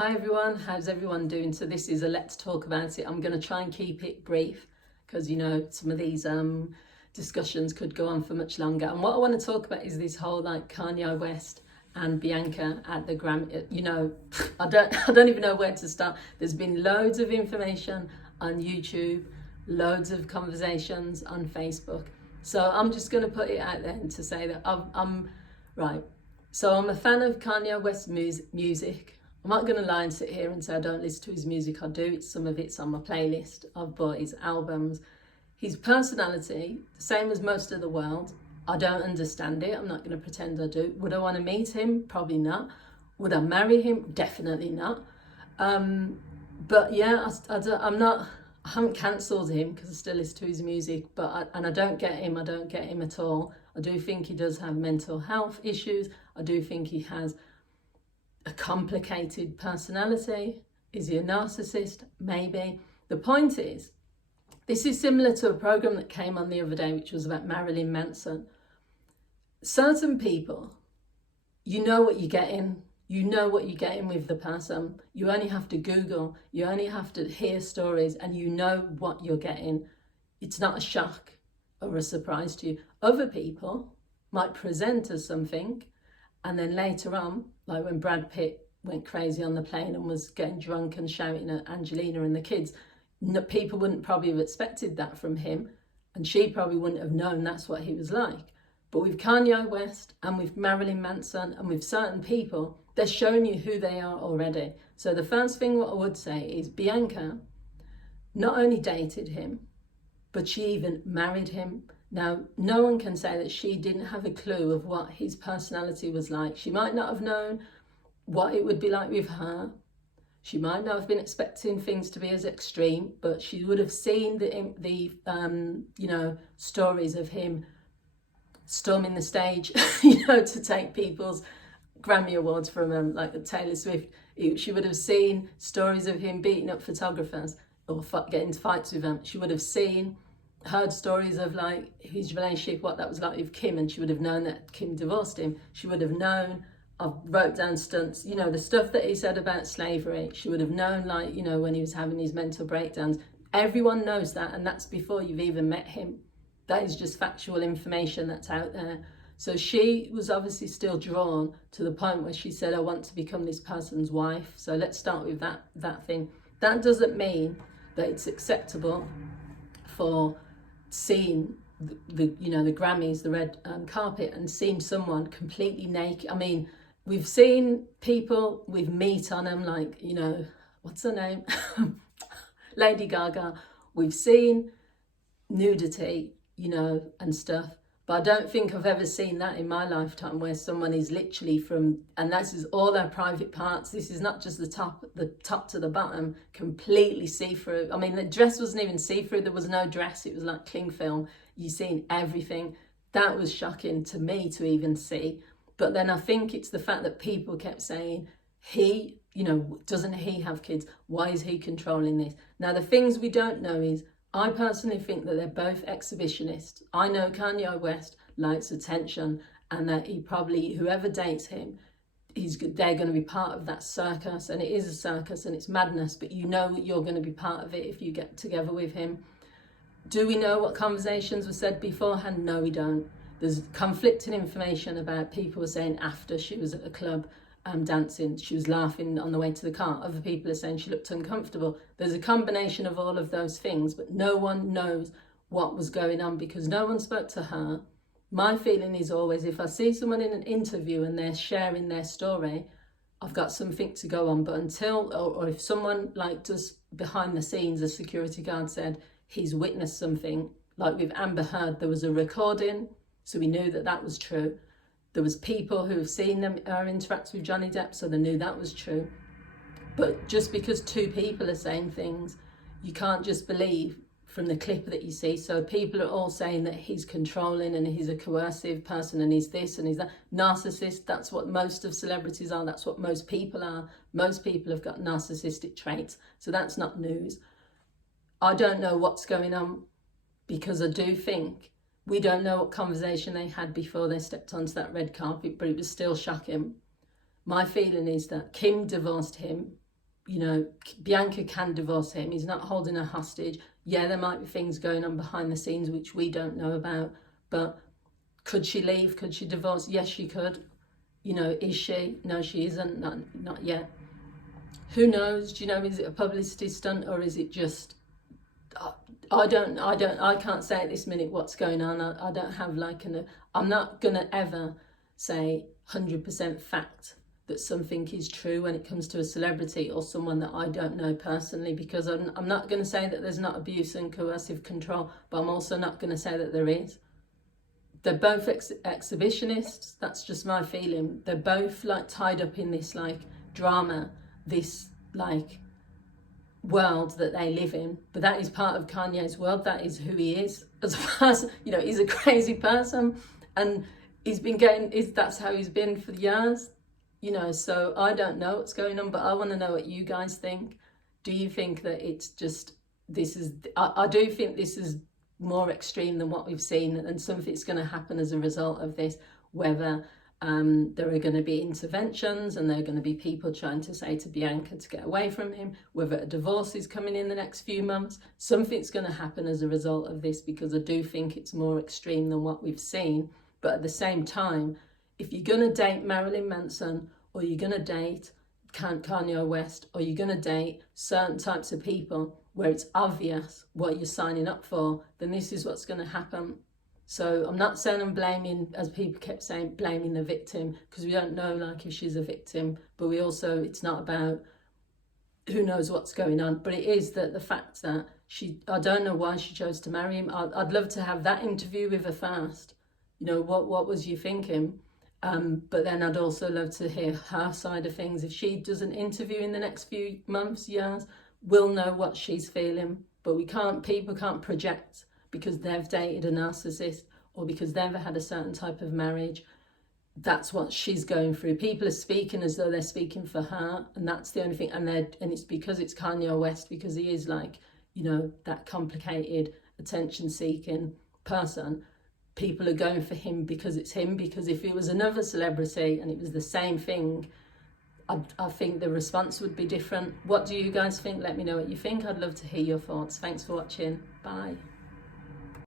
Hi everyone, how's everyone doing? So this is a Let's Talk About It. I'm going to try and keep it brief because, you know, some of these discussions could go on for much longer. And what I want to talk about is this whole like Kanye West and Bianca at the Grammy. You know, I don't even know where to start. There's been loads of information on YouTube, loads of conversations on Facebook. So I'm just going to put it out there to say that I'm right. So I'm a fan of Kanye West's music. I'm not going to lie and sit here and say I don't listen to his music. I do. Some of it's on my playlist. I've bought his albums. His personality, the same as most of the world, I don't understand it. I'm not going to pretend I do. Would I want to meet him? Probably not. Would I marry him? Definitely not. But yeah, I haven't cancelled him because I still listen to his music. And I don't get him. I don't get him at all. I do think he does have mental health issues. I do think he has a complicated personality. Is he a narcissist? Maybe. The point is, this is similar to a program that came on the other day, which was about Marilyn Manson. Certain people, you know what you're getting. You know what you're getting with the person. You only have to Google. You only have to hear stories and you know what you're getting. It's not a shock or a surprise to you. Other people might present as something, and then later on, like when Brad Pitt went crazy on the plane and was getting drunk and shouting at Angelina and the kids, people wouldn't probably have expected that from him, and she probably wouldn't have known that's what he was like. But with Kanye West and with Marilyn Manson and with certain people, they're showing you who they are already. So the first thing what I would say is Bianca not only dated him, but she even married him. Now, no one can say that she didn't have a clue of what his personality was like. She might not have known what it would be like with her. She might not have been expecting things to be as extreme, but she would have seen the stories of him storming the stage, to take people's Grammy Awards from him, like Taylor Swift. She would have seen stories of him beating up photographers or getting into fights with them. She would have heard stories of like his relationship, what that was like with Kim, and she would have known that Kim divorced him. She would have known, I wrote down stunts, the stuff that he said about slavery. She would have known, like, when he was having his mental breakdowns. Everyone knows that, and that's before you've even met him. That is just factual information that's out there. So she was obviously still drawn to the point where she said, I want to become this person's wife. So let's start with that thing. That doesn't mean that it's acceptable for seeing the Grammys, the red carpet, and seeing someone completely naked. I mean, we've seen people with meat on them, like, what's her name? Lady Gaga. We've seen nudity, and stuff. But I don't think I've ever seen that in my lifetime where someone is literally and this is all their private parts. This is not just the top to the bottom, completely see-through. I mean, the dress wasn't even see-through. There was no dress. It was like cling film. You've seen everything. That was shocking to me to even see. But then I think it's the fact that people kept saying, doesn't he have kids? Why is he controlling this? Now, the things we don't know is, I personally think that they're both exhibitionists. I know Kanye West likes attention, and that whoever dates him, they're going to be part of that circus, and it is a circus and it's madness, but you're going to be part of it if you get together with him. Do we know what conversations were said beforehand? No, we don't. There's conflicting information about people were saying after she was at the club dancing, she was laughing on the way to the car. Other people are saying she looked uncomfortable. There's a combination of all of those things, but no one knows what was going on because no one spoke to her. My feeling is always, if I see someone in an interview and they're sharing their story, I've got something to go on. But or if someone like does behind the scenes, a security guard said he's witnessed something, like with Amber Heard, there was a recording, so we knew that was true. There was people who have seen her interact with Johnny Depp, so they knew that was true. But just because two people are saying things, you can't just believe from the clip that you see. So people are all saying that he's controlling and he's a coercive person and he's this and he's that. Narcissist, that's what most of celebrities are. That's what most people are. Most people have got narcissistic traits. So that's not news. I don't know what's going on because I do think we don't know what conversation they had before they stepped onto that red carpet, but it was still shocking. My feeling is that Kim divorced him you know, Bianca can divorce him. He's not holding her hostage. Yeah, there might be things going on behind the scenes which we don't know about, but could she leave? Could she divorce? Yes, she could. You know, is she? No, she isn't. Not yet. Who knows? Do you know, is it a publicity stunt, or is it just, I can't say at this minute what's going on. I don't have like I'm not gonna ever say 100% fact that something is true when it comes to a celebrity or someone that I don't know personally, because I'm not going to say that there's not abuse and coercive control, but I'm also not going to say that there is. They're both exhibitionists. That's just my feeling. They're both like tied up in this like drama, this like world that they live in. But that is part of Kanye's world. That is who he is as far as, you know, he's a crazy person, and that's how he's been for years. You know, so I don't know what's going on, but I want to know what you guys think. Do you think that it's just, I do think this is more extreme than what we've seen, and something's going to happen as a result of this, whether there are going to be interventions and there are going to be people trying to say to Bianca to get away from him, whether a divorce is coming in the next few months. Something's going to happen as a result of this, because I do think it's more extreme than what we've seen. But at the same time, if you're going to date Marilyn Manson, or you're going to date Kanye West, or you're going to date certain types of people where it's obvious what you're signing up for, then this is what's going to happen. So I'm not saying I'm blaming, as people kept saying, blaming the victim, because we don't know like if she's a victim, but we also, it's not about who knows what's going on, but it is that the fact that I don't know why she chose to marry him. I'd love to have that interview with her first. You know, what was you thinking? But then I'd also love to hear her side of things. If she does an interview in the next few months, years, we'll know what she's feeling. But people can't project because they've dated a narcissist or because they've had a certain type of marriage. That's what she's going through. People are speaking as though they're speaking for her, and that's the only thing. And it's because it's Kanye West, because he is like, you know, that complicated, attention-seeking person. People are going for him because it's him, because if it was another celebrity and it was the same thing, I think the response would be different. What do you guys think? Let me know what you think. I'd love to hear your thoughts. Thanks for watching. Bye.